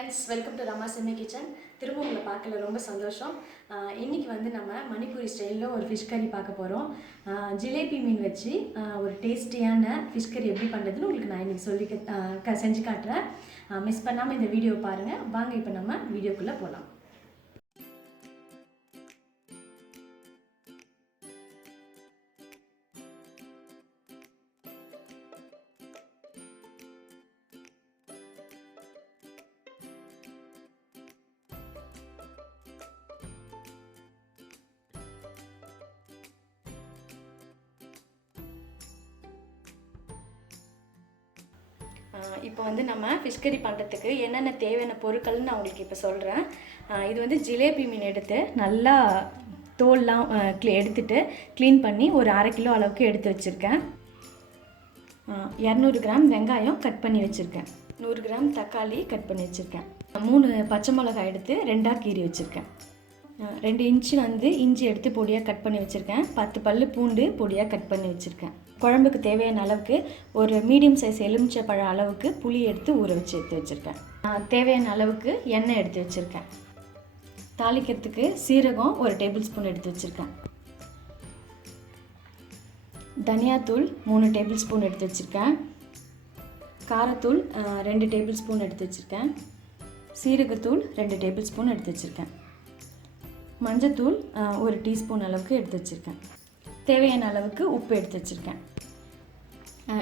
Friends, welcome to Rama செம்மி kitchen. திரும்ப உங்களை பார்க்கல ரொம்ப சந்தோஷம். இன்றைக்கி வந்து நம்ம மணிப்பூரி ஸ்டைலில் ஒரு ஃபிஷ் கறி பார்க்க போகிறோம். ஜிலேபி மீன் வச்சு ஒரு டேஸ்டியான ஃபிஷ் கறி எப்படி பண்ணுறதுன்னு உங்களுக்கு நான் இன்றைக்கி செஞ்சு காட்டுறேன். மிஸ் பண்ணாமல் இந்த வீடியோ பாருங்கள். வாங்க இப்போ நம்ம வீடியோக்குள்ளே போகலாம். இப்போ வந்து நம்ம ஃபிஷ் கறி பண்ணுறதுக்கு என்னென்ன தேவையான பொருட்கள்னு நான் உங்களுக்கு இப்போ சொல்கிறேன். இது வந்து ஜிலேபி மீன் எடுத்து நல்லா தோல்லாம் எடுத்துட்டு க்ளீன் பண்ணி ஒரு 1/2 கிலோ அளவுக்கு எடுத்து வச்சுருக்கேன். 200 கிராம் வெங்காயம் கட் பண்ணி வச்சுருக்கேன். 100 கிராம் தக்காளி கட் பண்ணி வச்சுருக்கேன். 3 பச்சை மிளகாய் எடுத்து 2ஆக கீறி வச்சுருக்கேன். 2 இன்ச்சு வந்து இஞ்சி எடுத்து பொடியாக கட் பண்ணி வச்சுருக்கேன். 10 பல்லு பூண்டு பொடியாக கட் பண்ணி வச்சுருக்கேன். குழம்புக்கு தேவையான அளவுக்கு ஒரு மீடியம் சைஸ் எலுமிச்சை பழ அளவுக்கு புளி எடுத்து ஊற வச்சு எடுத்து வச்சுருக்கேன். தேவையான அளவுக்கு எண்ணெய் எடுத்து வச்சுருக்கேன். தாளிக்கிறதுக்கு சீரகம் 1 டேபிள் ஸ்பூன் எடுத்து வச்சுருக்கேன். தனியாத்தூள் 3 டேபிள் ஸ்பூன் எடுத்து வச்சுருக்கேன். காரத்தூள் 2 டேபிள் ஸ்பூன் எடுத்து வச்சுருக்கேன். சீரகத்தூள் 2 டேபிள் ஸ்பூன் எடுத்து வச்சுருக்கேன். மஞ்சத்தூள் 1 டீஸ்பூன் அளவுக்கு எடுத்து வச்சுருக்கேன். தேவையான அளவுக்கு உப்பு எடுத்து வச்சுருக்கேன்.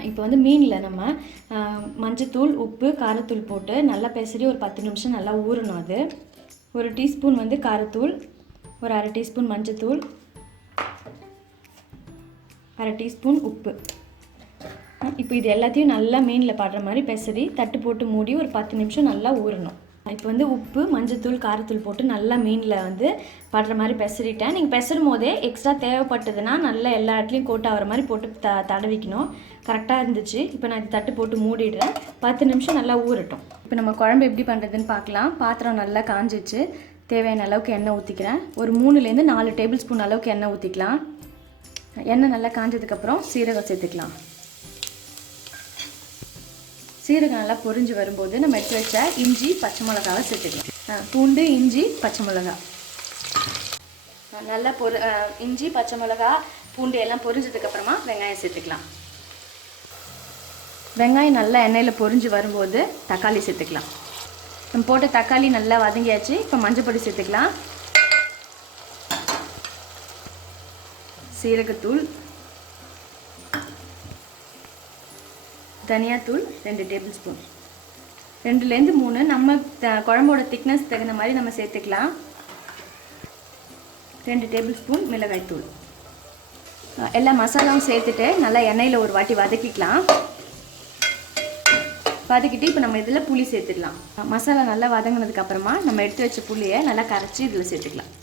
இப்போ வந்து மீனில் நம்ம மஞ்சத்தூள், உப்பு, காரத்தூள் போட்டு நல்லா பெசரி ஒரு 10 நிமிஷம் நல்லா ஊறணும். அது 1 டீஸ்பூன் வந்து காரத்தூள், ஒரு 1/2 டீஸ்பூன் மஞ்சத்தூள், 1/2 டீஸ்பூன் உப்பு. இப்போ இது எல்லாத்தையும் நல்லா மீனில் படுற மாதிரி பெசரி தட்டு போட்டு மூடி ஒரு 10 நிமிஷம் நல்லா ஊறணும். இப்போ வந்து உப்பு, மஞ்சத்தூள், காரத்தூள் போட்டு நல்லா மீனில் வந்து படுற மாதிரி பெசரிட்டேன். நீங்கள் பெசரும் போதே எக்ஸ்ட்ரா தேவைப்பட்டதுன்னா நல்லா எல்லா இடத்துலையும் கோட் ஆகிற மாதிரி போட்டு தடவிக்கணும். கரெக்டாக இருந்துச்சு. இப்போ நான் இது தட்டு போட்டு மூடிடுறேன். 10 நிமிஷம் நல்லா ஊறட்டும். இப்போ நம்ம குழம்பு எப்படி பண்ணுறதுன்னு பார்க்கலாம். பாத்திரம் நல்லா காஞ்சிச்சு. தேவையான அளவுக்கு எண்ணெய் ஊற்றிக்கிறேன். ஒரு 3லேருந்து 4 டேபிள் ஸ்பூன் அளவுக்கு எண்ணெய் ஊற்றிக்கலாம். எண்ணெய் நல்லா காஞ்சதுக்கப்புறம் சீரகம் சேர்த்துக்கலாம். சீரகம் நல்லா பொரிஞ்சு வரும்போது நம்ம எடுத்து வச்ச இஞ்சி, பச்சை மிளகாவை சேர்த்துக்கலாம். பூண்டு, இஞ்சி, பச்சை மிளகா நல்லா இஞ்சி, பச்சை மிளகா, பூண்டு எல்லாம் பொரிஞ்சதுக்கப்புறமா வெங்காயம் சேர்த்துக்கலாம். வெங்காயம் நல்லா எண்ணெயில் பொரிஞ்சு வரும்போது தக்காளி சேர்த்துக்கலாம். நம்ம போட்ட தக்காளி நல்லா வதங்கியாச்சு. இப்போ மஞ்சள் பொடி சேர்த்துக்கலாம். சீரகத்தூள், தனியாத்தூள் 2 டேபிள் ஸ்பூன், 2லேருந்து 3 நம்ம குழம்போட திக்னஸ் தகுந்த மாதிரி நம்ம சேர்த்துக்கலாம். 2 டேபிள் ஸ்பூன் மிளகாய்த்தூள். எல்லா மசாலாவும் சேர்த்துட்டு நல்லா எண்ணெயில் ஒரு வாட்டி வதக்கிக்கலாம். வதக்கிட்டு இப்போ நம்ம இதில் புளி சேர்த்துக்கலாம். மசாலா நல்லா வதங்கினதுக்கப்புறமா நம்ம எடுத்து வச்ச புளியை நல்லா கரைச்சி இதில் சேர்த்துக்கலாம்.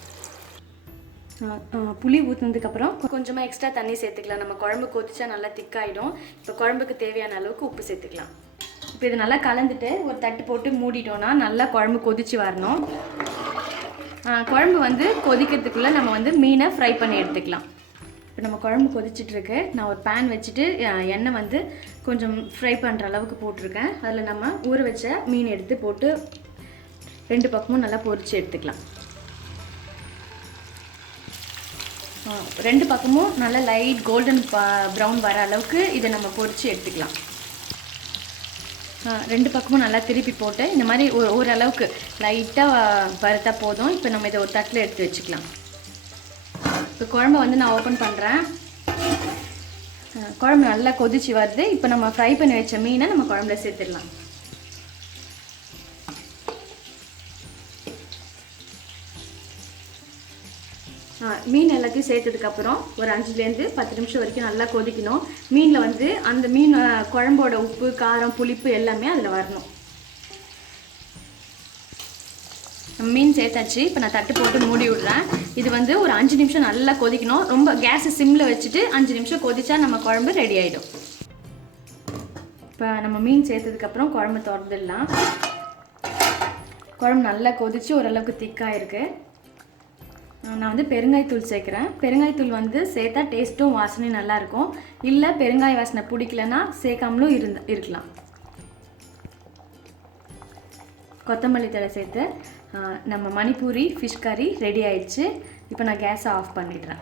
புளி ஊற்றினதுக்கப்புறம் கொஞ்சமாக எக்ஸ்ட்ரா தண்ணி சேர்த்துக்கலாம். நம்ம குழம்பு கொதிச்சா நல்லா திக்காயிடும். இப்போ குழம்புக்கு தேவையான அளவுக்கு உப்பு சேர்த்துக்கலாம். இப்போ இது நல்லா கலந்துட்டு ஒரு தட்டு போட்டு மூடிட்டோன்னா நல்லா குழம்பு கொதிச்சு வரணும். குழம்பு வந்து கொதிக்கிறதுக்குள்ளே நம்ம வந்து மீனை ஃப்ரை பண்ணி எடுத்துக்கலாம். இப்போ நம்ம குழம்பு கொதிச்சிட்ருக்கு. நான் ஒரு பேன் வச்சுட்டு எண்ணெய் வந்து கொஞ்சம் ஃப்ரை பண்ணுற அளவுக்கு போட்டிருக்கேன். அதில் நம்ம ஊற வச்ச மீன் எடுத்து போட்டு 2 பக்கமும் நல்லா பொரித்து எடுத்துக்கலாம். 2 பக்கமும் நல்லா லைட் கோல்டன் ப்ரௌன் வர அளவுக்கு இதை நம்ம பொரித்து எடுத்துக்கலாம். 2 பக்கமும் நல்லா திருப்பி போட்டு இந்த மாதிரி ஓரளவுக்கு லைட்டாக வறுத்தா போதும். இப்போ நம்ம இதை ஒரு தட்டில் எடுத்து வச்சுக்கலாம். இப்போ குழம்பு வந்து நான் ஓப்பன் பண்ணுறேன். குழம்பு நல்லா கொதிச்சு வருது. இப்போ நம்ம ஃப்ரை பண்ணி வச்ச மீனை நம்ம குழம்புல சேர்த்துடலாம். மீன் எல்லாத்தையும் சேர்த்ததுக்கப்புறம் ஒரு 5லேருந்து 10 நிமிஷம் வரைக்கும் நல்லா கொதிக்கணும். மீனில் வந்து அந்த மீன் குழம்போட உப்பு, காரம், புளிப்பு எல்லாமே அதில் வரணும். மீன் சேர்த்தாச்சு. இப்போ நான் தட்டு போட்டு மூடி விடுறேன். இது வந்து ஒரு 5 நிமிஷம் நல்லா கொதிக்கணும். ரொம்ப கேஸை சிம்மில் வச்சுட்டு 5 நிமிஷம் கொதிச்சா நம்ம குழம்பு ரெடி ஆகிடும். இப்போ நம்ம மீன் சேர்த்ததுக்கப்புறம் குழம்பு திறந்துடலாம். குழம்பு நல்லா கொதிச்சு ஓரளவுக்கு திக்காக இருக்குது. நான் வந்து பெருங்காயத்தூள் சேர்க்குறேன். பெருங்காயத்தூள் வந்து சேர்த்தா டேஸ்ட்டும் வாசனையும் நல்லாயிருக்கும். இல்லை பெருங்காய வாசனை பிடிக்கலன்னா சேர்க்காமலும் இருக்கலாம். கொத்தமல்லி தழை சேர்த்து நம்ம மணிப்பூரி ஃபிஷ் கறி ரெடி ஆயிடுச்சு. இப்போ நான் கேஸை ஆஃப் பண்ணிடுறேன்.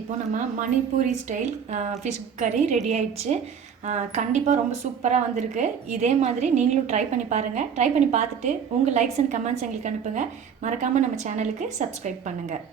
இப்போ நம்ம மணிப்பூரி ஸ்டைல் ஃபிஷ் கறி ரெடி ஆயிடுச்சு. கண்டிப்பாக ரொம்ப சூப்பராக வந்திருக்கு. இதே மாதிரி நீங்களும் ட்ரை பண்ணி பாருங்கள். ட்ரை பண்ணி பார்த்துட்டு உங்கள் லைக்ஸ் அண்ட் கமெண்ட்ஸ் எங்களுக்கு அனுப்புங்க. மறக்காமல் நம்ம சேனலுக்கு சப்ஸ்கிரைப் பண்ணுங்கள்.